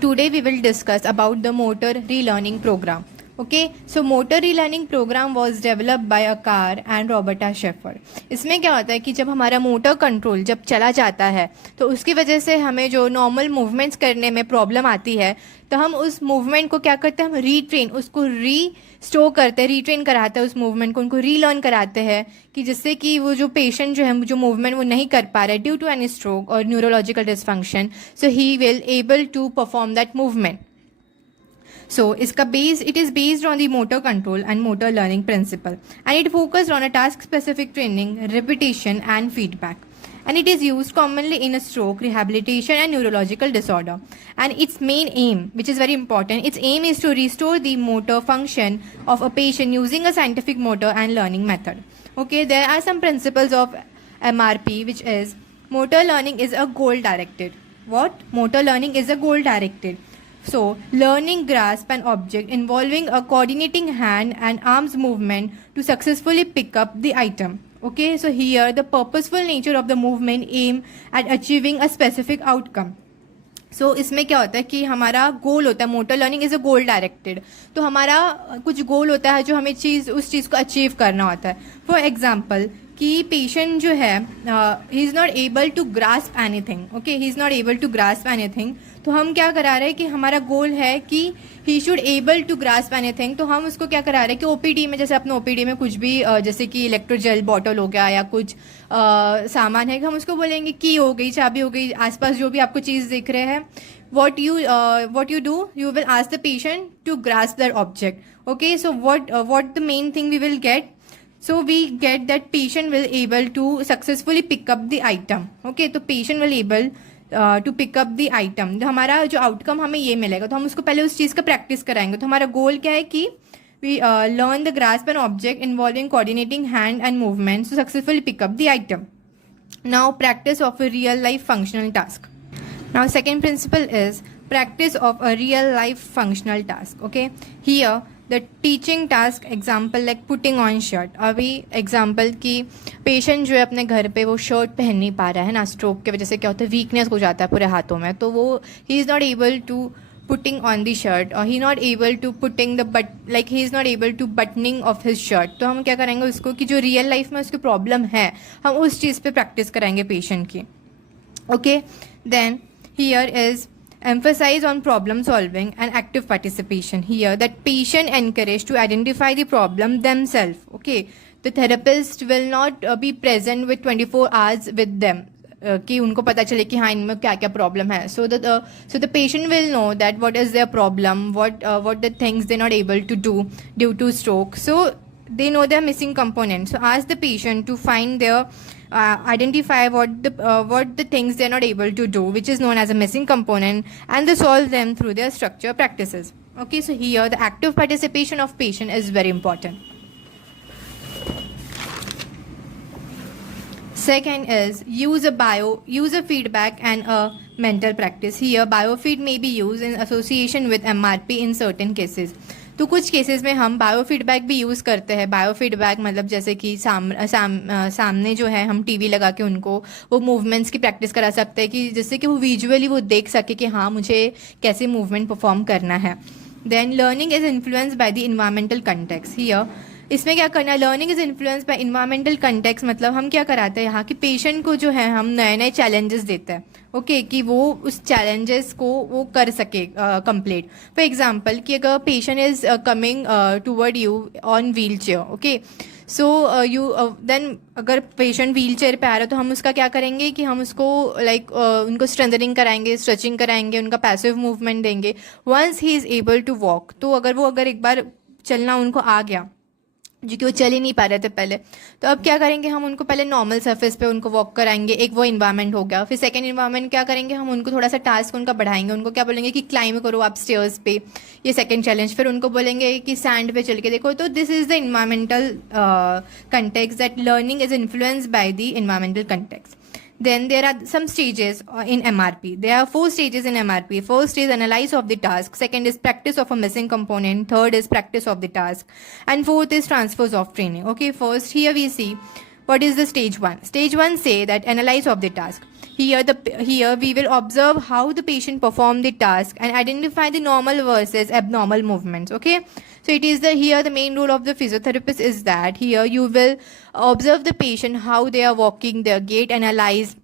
Today we will discuss about the motor relearning program. Okay, so motor relearning program was developed by a car and Roberta Shepherd. इसमें क्या होता है कि जब हमारा motor control जब चला जाता है तो उसकी वजह से हमें जो नॉर्मल मूवमेंट्स करने में प्रॉब्लम आती है तो हम उस मूवमेंट को क्या करते हैं, हम रीट्रेन उसको रीस्टोर करते हैं, रीट्रेन कराते हैं उस मूवमेंट को, उनको रीलर्न कराते हैं कि जिससे कि वो जो पेशेंट जो है जो मूवमेंट वो नहीं कर पा रहा है ड्यू टू एनी स्ट्रोक और neurological dysfunction, so he will able to perform that movement. So it is based on the motor control and motor learning principle, and it focused on a task specific training, repetition and feedback, and it is used commonly in a stroke, rehabilitation and neurological disorder. And its main aim, which is very important, its aim is to restore the motor function of a patient using a scientific motor and learning method. Okay, there are some principles of MRP, which is motor learning is a goal directed. What? Motor learning is a goal directed. So, learning grasp an object involving a coordinating hand and arms movement to successfully pick up the item. Okay, so here the purposeful nature of the movement aim at achieving a specific outcome. सो इसमें क्या होता है कि हमारा गोल होता है, motor learning is a goal directed, तो हमारा कुछ गोल होता है जो हमें उस चीज़ को अचीव करना होता है. फॉर एग्जाम्पल कि पेशेंट जो है he is not able to grasp anything. Okay, he is not able to grasp anything, तो हम क्या करा रहे हैं कि हमारा गोल है कि he should able to grasp anything, तो हम उसको क्या करा रहे हैं कि ओपीडी में, जैसे अपने ओपीडी में कुछ भी जैसे कि इलेक्ट्रोजेल बॉटल हो गया या कुछ सामान है, कि हम उसको बोलेंगे की हो गई, चाबी हो गई, आसपास जो भी आपको चीज़ दिख रहे हैं, what you do, you will ask the patient to grasp that object. Okay, so what the main thing we will get, so we get that patient will able to successfully pick up the item. Okay, तो patient will able to pick up the item, तो हमारा जो outcome हमें ये मिलेगा, तो हम उसको पहले उस चीज़ का प्रैक्टिस कराएंगे. तो हमारा गोल क्या है कि we learn the grasp an object involving coordinating hand and movement to successfully pick up the item. Now practice of a real life functional task. Now second principle is practice of a real life functional task. Okay, here the teaching task example like putting on shirt. अभी example कि patient जो है अपने घर पे वो shirt पहन नहीं पा रहा है ना, स्ट्रोक की वजह से क्या होता है, वीकनेस हो जाता है पूरे हाथों में, तो वो he is not able to putting on the shirt or he not able to putting the he is not able to buttoning of his shirt. तो हम क्या करेंगे उसको कि जो रियल लाइफ में उसकी प्रॉब्लम है हम उस चीज़ पे प्रैक्टिस कराएंगे पेशेंट की. Okay, then here is emphasize on problem solving and active participation. Here that patient encouraged to identify the problem themselves. Okay, the therapist will not be present with 24 hours with them कि उनको पता चले कि हाँ इनमें क्या क्या problem है. so the patient will know that what is their problem, what the things they're not able to do due to stroke, so they know their missing components. So ask the patient to find their identify what the things they're not able to do, which is known as a missing component, and they solve them through their structure practices. Okay, so here the active participation of patient is very important. Second is use a feedback and a mental practice. Here biofeed may be used in association with MRP in certain cases. तो कुछ cases में हम biofeedback भी use करते हैं. Biofeedback मतलब जैसे कि सामने जो है हम टीवी लगा के उनको वो मूवमेंट्स की प्रैक्टिस करा सकते हैं कि जिससे कि वो विजुअली वो देख सके कि हाँ मुझे कैसे मूवमेंट परफॉर्म करना है. Then learning is influence by the environmental context. Here इसमें क्या करना है, learning is influence by environmental context, मतलब हम क्या कराते हैं यहाँ कि पेशेंट को जो है हम नए नए चैलेंजेस देते हैं. ओके, कि वो उस चैलेंजेस को वो कर सके कंप्लीट. फॉर एग्जांपल कि अगर patient is coming toward you on wheel chair. Okay, so you then अगर पेशेंट व्हील चेयर पे आ रहा है तो हम उसका क्या करेंगे कि हम उसको उनको स्ट्रेंथनिंग कराएंगे, स्ट्रेचिंग कराएंगे, उनका पैसिव मूवमेंट देंगे. Once he is able to walk, तो अगर एक बार चलना उनको आ गया जो कि वो चल ही नहीं पा रहे थे पहले, तो अब क्या करेंगे हम उनको पहले नॉर्मल सरफेस पे उनको वॉक कराएंगे. एक वो इन्वायरमेंट हो गया. फिर सेकंड इन्वायरमेंट क्या करेंगे, हम उनको थोड़ा सा टास्क उनका बढ़ाएंगे. उनको क्या बोलेंगे कि क्लाइंब करो आप स्टेयर्स पे, ये सेकंड चैलेंज. फिर उनको बोलेंगे कि सैंड पे चल के देखो. तो this is the environmental context, that learning is influenced by the environmental context. Then there are some stages in MRP. There are 4 stages in MRP. First is analyze of the task. Second is practice of a missing component. Third is practice of the task. And fourth is transfers of training. Okay, first here we see what is the stage 1. Stage 1 say that analyze of the task. Here we will observe how the patient perform the task and identify the normal versus abnormal movements. Okay, so it is here the main role of the physiotherapist is that here you will observe the patient, how they are walking, their gait, analyze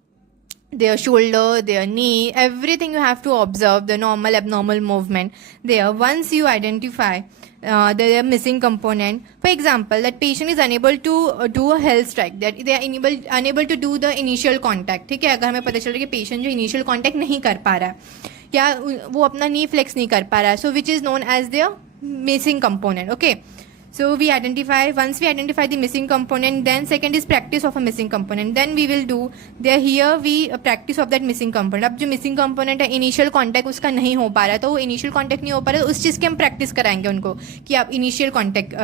their shoulder, their knee, everything you have to observe, the normal, abnormal movement there. Once you identify the missing component, for example, that patient is unable to do a health strike, that they are unable to do the initial contact. ठीक है, अगर हमें पता चल रहा है कि patient जो इनिशियल कॉन्टैक्ट नहीं कर पा रहा है या वो अपना नी फ्लेक्स नहीं कर पा रहा है, so which is known as the missing component. Okay, so we identify, once we identify the missing component, then second is practice of a missing component. Then we will do there, here we practice of that missing component. अब जो missing component है, initial contact उसका नहीं हो पा रहा है, तो वो initial contact नहीं हो पा रहा है, उस चीज़ की हम practice कराएंगे उनको कि आप initial contact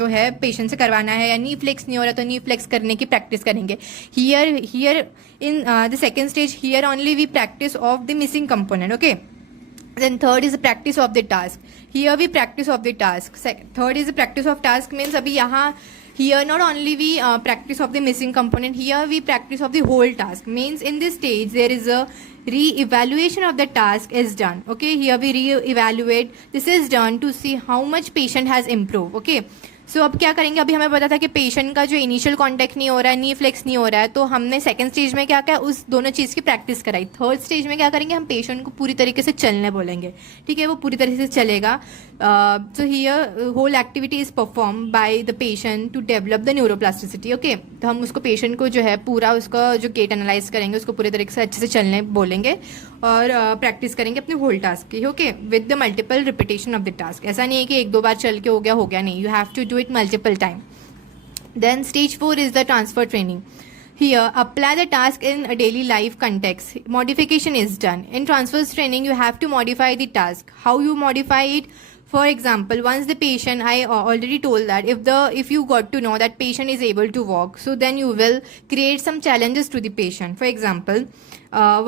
जो है patient से करवाना है, या knee flex नहीं हो रहा तो knee flex करने की practice करेंगे. Here in the second stage, here only we practice of the missing component. Okay. Then third is the practice of the task. Here we practice of the task. Third is the practice of task means अभी यहाँ here not only we practice of the missing component, here we practice of the whole task. Means in this stage there is a re-evaluation of the task is done. Okay, here we re-evaluate. This is done to see how much patient has improved. Okay. सो अब क्या करेंगे, अभी हमें पता था कि patient का जो इनिशियल कांटेक्ट नहीं हो रहा है, नी फ्लेक्स नहीं हो रहा है, तो हमने सेकंड स्टेज में क्या किया, उस दोनों चीज़ की प्रैक्टिस कराई. थर्ड स्टेज में क्या करेंगे, हम पेशेंट को पूरी तरीके से चलने बोलेंगे. ठीक है, वो पूरी तरीके से चलेगा. So here whole activity is perform by the patient to develop the neuroplasticity. Okay, तो हम उसको पेशेंट को जो है पूरा उसका जो गेट एनालाइज करेंगे, उसको पूरी तरीके से अच्छे से चलने बोलेंगे और प्रैक्टिस करेंगे अपने होल टास्क की. Okay, with the multiple repetition of the task. ऐसा नहीं है कि एक दो बार चल के हो गया नहीं. You have to do it multiple time. Then stage 4 is the transfer training. Here apply the task in a daily life context. Modification is done. In transfer training you have to modify the task. How you modify it? For example, once the patient, I already told that if you got to know that patient is able to walk, so then you will create some challenges to the patient. For example,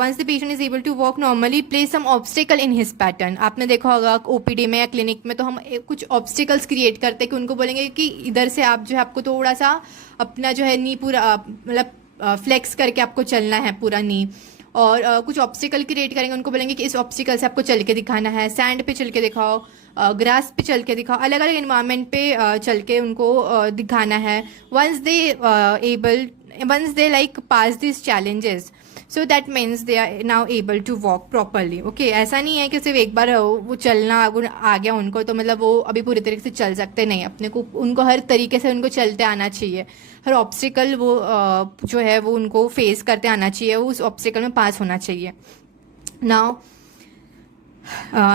once the patient is able to walk normally, place some obstacle in his pattern. आपने देखा होगा OPD में या clinic में, तो हम कुछ obstacles create करते हैं कि उनको बोलेंगे कि इधर से आप जो है आपको थोड़ा सा अपना जो है नी पूरा मतलब फ्लेक्स करके आपको चलना है पूरा नी, और कुछ ऑब्स्टिकल क्रिएट करेंगे, उनको बोलेंगे कि इस ऑब्स्टिकल से आपको चल के दिखाना है, सैंड पे चल के दिखाओ, ग्रास पे चल के दिखाओ, अलग अलग इन्वायरमेंट पे चल के उनको दिखाना है. once they like pass these challenges, so that means they are now able to walk properly. Okay, ऐसा नहीं है कि सिर्फ एक बार वो चलना आ गया उनको तो मतलब वो अभी पूरी तरीके से चल सकते नहीं. अपने को उनको हर तरीके से उनको चलते आना चाहिए, हर ऑब्स्टिकल वो जो है वो उनको फेस करते आना चाहिए, उस ऑब्स्टिकल में पास होना चाहिए. Now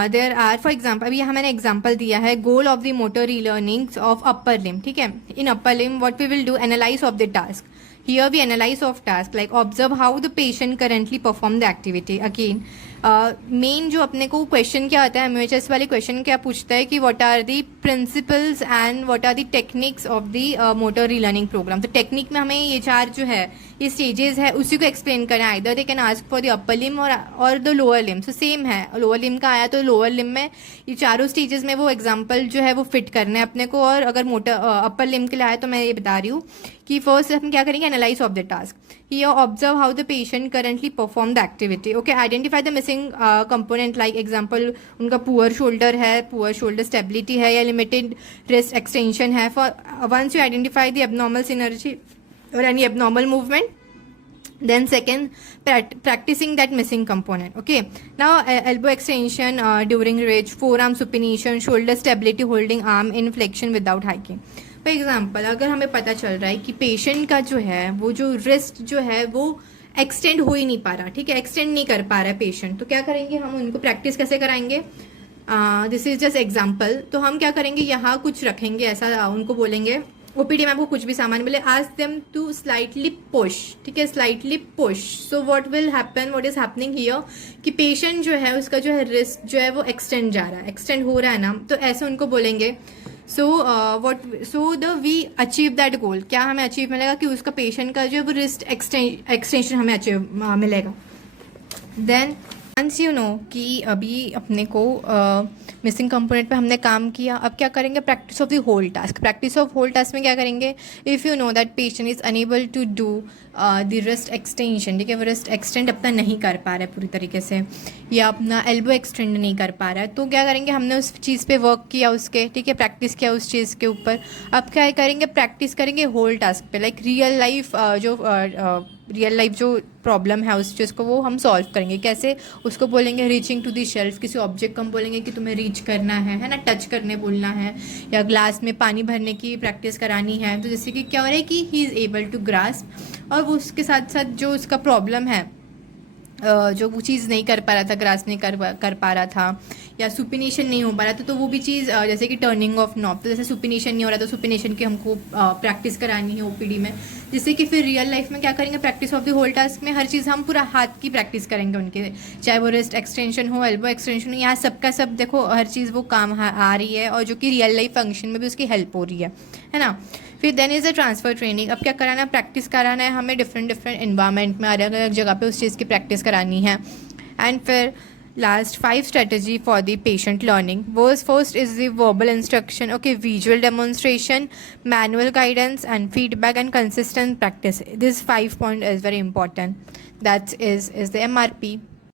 there are, for example, अभी यहाँ मैंने एग्जाम्पल दिया है goal of the motor relearning of upper limb. ठीक है, in upper limb what we will do, analyse of the task. Here we analyze of task like observe how the patient currently perform the activity. Again, main जो अपने को question क्या आता है, MHS वाले question क्या पूछता है कि what are the principles and what are the techniques of the motor relearning program. तो टेक्निक में हमें ये चार जो है ये स्टेजेस है उसी को एक्सप्लेन करना है. Either they can ask for the upper limb और the lower limb. So same है, लोअर लिम का आया तो लोअर लिम में ये चारों स्टेजेस में वो एग्जाम्पल जो है वो फिट करना है अपने को, और अगर मोटर अपर लिम के लिए आया तो मैं ये बता रही हूँ कि फर्स्ट हम क्या करेंगे, analyse of the task. Here observe how the patient currently perform the activity. Okay, identify the missing component like example उनका पुअर शोल्डर है, पुअर शोल्डर स्टेबिलिटी है या लिमिटेड रिस्ट एक्सटेंशन है. For once you identify the abnormal synergy और any abnormal movement, then second practicing that missing component. Okay, now elbow extension during ridge, forearm supination, shoulder stability holding arm in flexion without hiking. For example, अगर हमें पता चल रहा है कि patient का जो है वो जो रिस्ट जो है वो एक्सटेंड हो ही नहीं पा रहा, ठीक है, एक्सटेंड नहीं कर पा रहा है पेशेंट, तो क्या करेंगे हम उनको प्रैक्टिस कैसे कराएंगे. This is just example. तो हम क्या करेंगे, यहाँ कुछ रखेंगे ऐसा, उनको बोलेंगे ओपीडी में आपको कुछ भी सामान बोले, ask them to slightly push. ठीक है, slightly push. So what will happen, what is happening here कि पेशेंट जो है उसका जो है रिस्ट जो है वो एक्सटेंड जा रहा है, एक्सटेंड हो रहा है ना, तो ऐसे उनको बोलेंगे. So the we achieve that goal. क्या हमें अचीव मिलेगा कि उसका पेशेंट का जो है वो रिस्ट एक्सटेंशन हमें अचीव मिलेगा. देन वंस यू नो कि अभी अपने को मिसिंग कंपोनेंट पे हमने काम किया, अब क्या करेंगे, practice of the whole task. Practice of whole task में क्या करेंगे, if you know that patient is unable to do the wrist extension, ठीक है, वो रिस्ट एक्सटेंड अपना नहीं कर पा रहा है पूरी तरीके से, या अपना एल्बो एक्सटेंड नहीं कर पा रहा है, तो क्या करेंगे, हमने उस चीज़ पे वर्क किया उसके, ठीक है, प्रैक्टिस किया उस चीज़ के ऊपर। अब क्या करेंगे, प्रैक्टिस करेंगे होल टास्क पे, लाइक रियल लाइफ जो प्रॉब्लम है उस चीज़ को वो हम सॉल्व करेंगे। कैसे, उसको बोलेंगे रीचिंग टू दी शेल्फ, किसी ऑब्जेक्ट को हम बोलेंगे कि तुम्हें रीच करना है ना, टच करने बोलना है, या ग्लास में पानी भरने की प्रैक्टिस करानी है। तो जैसे कि क्या हो रहा है कि he is able to grasp, और वो उसके साथ साथ जो उसका प्रॉब्लम है, जो वो चीज़ नहीं कर पा रहा था, ग्रास नहीं कर पा रहा था, या सुपिनेशन नहीं हो पा रहा था, तो वो भी चीज़ जैसे कि टर्निंग ऑफ नॉब, तो जैसे सुपिनेशन नहीं हो रहा तो सुपिनेशन की हमको प्रैक्टिस करानी है ओपीडी में। जिससे कि फिर रियल लाइफ में क्या करेंगे, practice of the whole task में हर चीज़ हम पूरा हाथ की प्रैक्टिस करेंगे उनके, चाहे वो रिस्ट एक्सटेंशन हो, एल्बो एक्सटेंशन हो, यहाँ सबका सब देखो हर चीज़ वो काम आ रही है, और जो कि रियल लाइफ फंक्शन में भी उसकी हेल्प हो रही है ना। फिर then is a transfer training. अब क्या कराना है, प्रैक्टिस कराना है हमें डिफरेंट इन्वायरमेंट में, अलग अलग जगह पे उस चीज़ की प्रैक्टिस करानी है। एंड फिर last 5 strategy for the patient learning was, first is the verbal instruction, okay, visual demonstration, manual guidance, and feedback, and consistent practice. This 5 point is very important. That is the MRP.